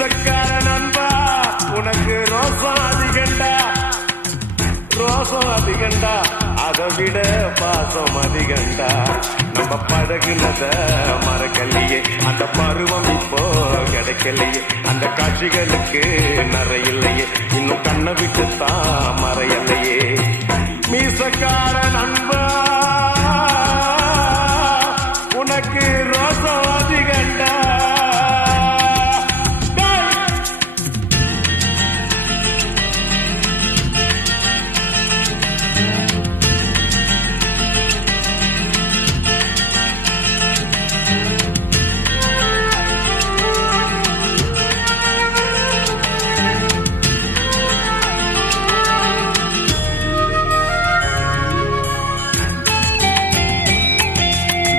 மீசக்கார நண்பா உனக்கு ரோசம் அதிகண்டா, ரோசம் அதிகண்டா, அதை விட பாசம் அதிகண்டா. நம்ம பழகுனத மறக்கலையே, அந்த பருவம் இப்போ கிடைக்கலையே, அந்த காட்சிகளுக்கு நிறையில்லையே, இன்னும் கண்ணை விட்டுத்தான் மறையலையே. மீசக்கார நண்பா உனக்கு